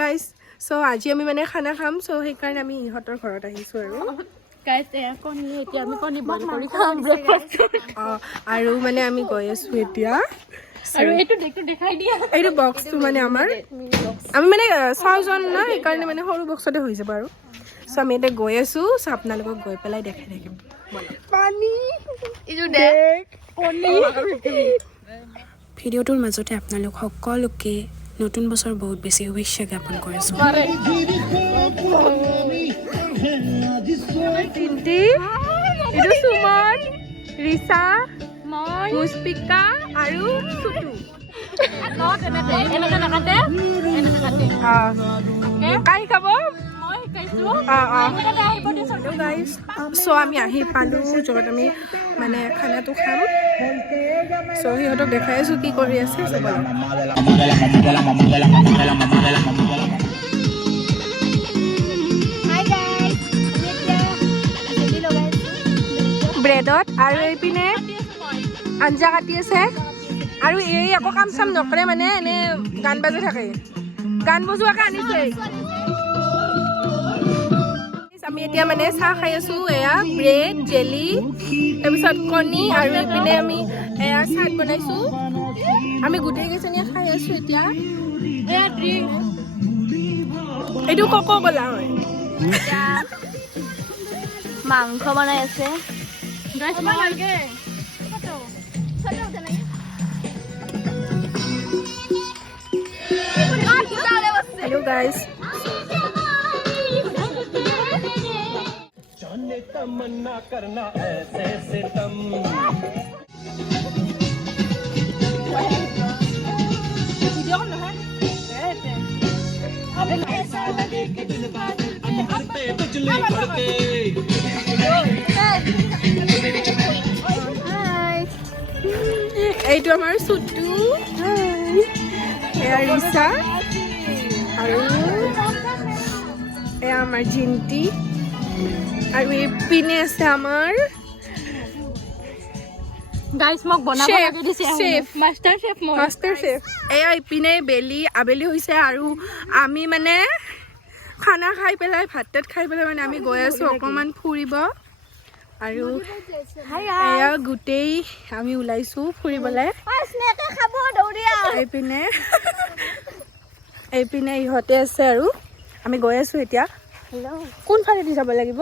Guys চ' আজি আমি মানে খানা খাম চ' সেইকাৰণে আমি ইহঁতৰ ঘৰত আহিছোঁ আৰু আৰু মানে আমি গৈ আছোঁ এতিয়া আৰু এইটো বক্সটো মানে আমাৰ আমি মানে 6জন না সেইকাৰণে মানে সৰু বক্সতে হৈ যাব আৰু চ' আমি এতিয়া গৈ আছোঁ চ' আপোনালোকক গৈ পেলাই দেখাই থাকিম পানী ভিডিঅ'টোৰ মাজতে আপোনালোক সকলোকে নতুন বছৰ বহুত বেছি শুভেচ্ছা জ্ঞাপন কৰিছোঁ। তিন্তি এইটো সুমন ৰিচা মুস্পিকা আৰু চুটু কাই খাব চ' আমি আহি পালোঁ য'ত আমি মানে খানাটো খাম চ' সিহঁতক দেখাই আছোঁ কি কৰি আছে ব্ৰেডত আৰু এইপিনে আঞ্জা কাটি আছে আৰু এই একো কাম চাম নকৰে মানে এনে গান বাজি থাকে গান বজোৱাকে আনিছে আমি এতিয়া মানে চাহ খাই আছোঁ এয়া ব্ৰেড জেলি তাৰপিছত কণী আৰু এইপিনে আমি এয়া চাট বনাইছোঁ আমি গোটেই কেইজনীয়ে খাই আছোঁ এতিয়া এয়া ড্ৰিংক এইটো কক কলা হয় মাংস বনাই আছে हेलो गाइस जाने तमन्ना करना ऐसे सितम ऐसा लगे कि दिल बात अंदर पे बिजली कड़के এইটো আমাৰ চুটু এয়া ৰিচা আৰু এয়া আমাৰ জিন্তি আৰু এইপিনে আছে আমাৰ গাইস মোক বনাব লাগে দিছে চেফ মাষ্টাৰ শেফ এয়া ইপিনে আবেলি হৈছে আৰু আমি মানে খানা খাই পেলাই ভাত তাত খাই পেলাই মানে আমি গৈ আছোঁ অকণমান ফুৰিব আৰু এয়া গোটেই আমি ওলাইছোঁ ফুৰিবলৈ এইপিনে ইহঁতে আছে আৰু আমি গৈ আছোঁ এতিয়া কোনফালেদি যাব লাগিব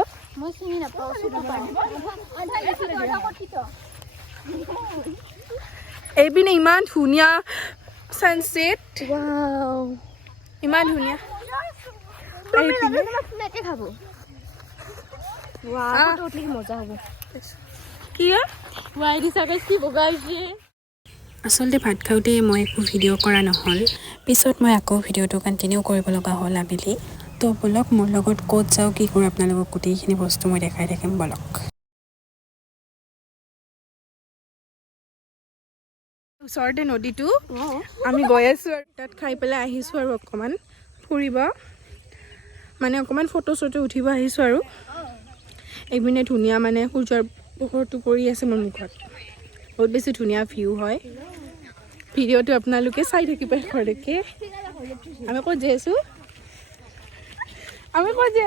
এইপিনে ইমান ধুনীয়া ছানছেট ইমান ধুনীয়া মজা হ'ব কি আচলতে ভাত খাওঁতে মই একো ভিডিঅ' কৰা নহ'ল পিছত মই আকৌ ভিডিঅ'টো কণ্টিনিউ কৰিব লগা হ'ল আবেলি তো বলক মোৰ লগত ক'ত যাওঁ কি কৰোঁ আপোনালোকক গোটেইখিনি বস্তু মই দেখাই থাকিম বলক ওচৰতে নদীটো আমি গৈ আছোঁ আৰু তাত খাই পেলাই আহিছোঁ আৰু অকণমান ফুৰিব মানে অকণমান ফটো চটো উঠিব আহিছোঁ আৰু এইপিনে ধুনীয়া মানে সূৰ্যৰ পোহৰটো পৰি আছে মোৰ মুখত বহুত বেছি ধুনীয়া ভিউ হয় ভিডিঅ'টো আপোনালোকে চাই থাকিব ঘৰলৈকে আমি ক'ত যাই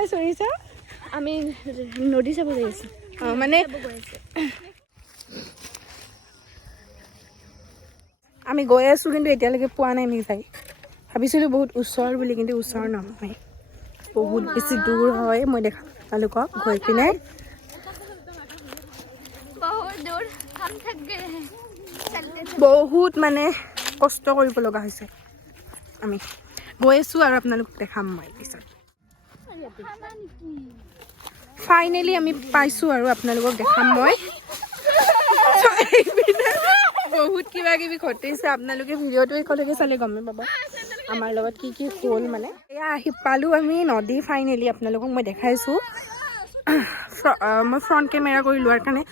আছোঁ ৰিচা আমি নদী চাব যাই আছোঁ মানে আমি গৈ আছোঁ কিন্তু এতিয়ালৈকে পোৱা নাই আমি যাই ভাবিছিলোঁ বহুত ওচৰ বুলি কিন্তু ওচৰ নহয় বহুত বেছি দূৰ হয় মই দেখাম আপোনালোকক গৈ পিনে বহুত মানে কষ্ট কৰিব লগা হৈছে আমি গৈ আছোঁ আৰু আপোনালোকক দেখাম মই পিছত ফাইনেলি আমি পাইছোঁ আৰু আপোনালোকক দেখাম মই বহুত কিবা কিবি ঘটিছে আপোনালোকে ভিডিঅ'টো একেলগে চালে গমেই পাব আমাৰ লগত কি কি হ'ল মানে এয়া আহি পালোঁ আমি নদী ফাইনেলি আপোনালোকক মই দেখাইছোঁ মই ফ্ৰণ্ট কেমেৰা কৰি লোৱাৰ কাৰণে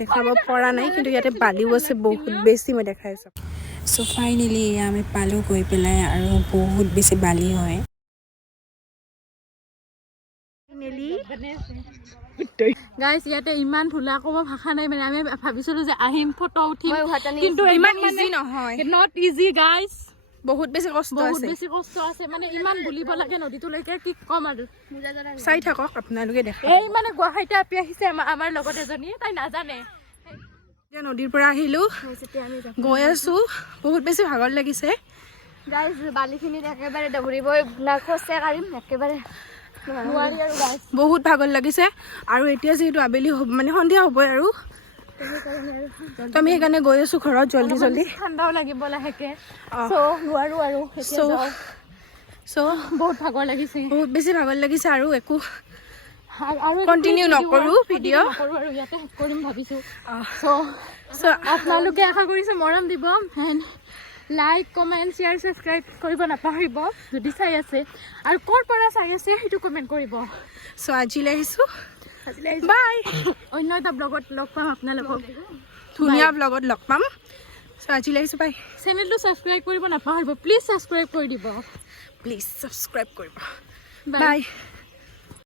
দেখাব পৰা নাই কিন্তু ইয়াতে বালিও আছে বহুত বেছি মই দেখাইছোঁ চ' ফাইনেলি আমি পালোঁ গৈ পেলাই আৰু বহুত বেছি বালি হয় গাইস ইয়াতে ইমান ধুলা ক'ব ভাষা নাই মানে আমি ভাবিছিলোঁ যে আহিম ফটো উঠিম কিন্তু ইমান ইজি নহয় নট ইজি গাইস বহুত বেছি কষ্ট বহুত আছে বেছি কষ্ট আছে মানে ইমান বুলিব লাগে নদীটোলৈকে কি ক'ম আৰু চাই থাকক আপোনালোকে দেখা এই মানে গুৱাহাটীতে আপি আহিছে আমাৰ লগত এজনী তাই নাজানে এতিয়া নদীৰ পৰা আহিলোঁ গৈ আছোঁ বহুত বেছি ভাগৰ লাগিছে গাইজ বালিখিনিত একেবাৰে দৌৰিব খোজে কাঢ়িম একেবাৰে নোৱাৰি আৰু গাইজ বহুত ভাগৰ লাগিছে আৰু এতিয়া যিহেতু আবেলি হ'ব মানে সন্ধিয়া হ'বই আৰু তো আমি সেইকাৰণে গৈ আছোঁ ঘৰত জল্দি জল্দি ঠাণ্ডাও লাগিব লাহেকে অঁ। চ' নোৱাৰো আৰু এতিয়া চ' যাওঁ। চ' বহুত ভাগৰ লাগিছে বহুত বেছি ভাগৰ লাগিছে আৰু একো আৰু Continue নকৰো video। নকৰো আৰু ইয়াতে শেষ কৰিম ভাবিছো অঁ। চ' আপোনালোকে আশা কৰিছো মৰম দিব and like comment share subscribe কৰিব নাপাহৰিব যদি চাই আছে আৰু ক'ৰ পৰা চাই আছে সেইটো কমেণ্ট কৰিব চ' আজিলৈ আহিছোঁ আজিলৈ বাই অন্য এটা ব্লগত লগ পাম আপোনালোকক ধুনীয়া ব্লগত লগ পাম চ' আজিলৈ আহিছোঁ বাই চেনেলটো ছাবস্ক্ৰাইব কৰিব নাপাহৰিব প্লিজ ছাবস্ক্ৰাইব কৰি দিব প্লিজ ছাবস্ক্ৰাইব কৰিব বাই বাই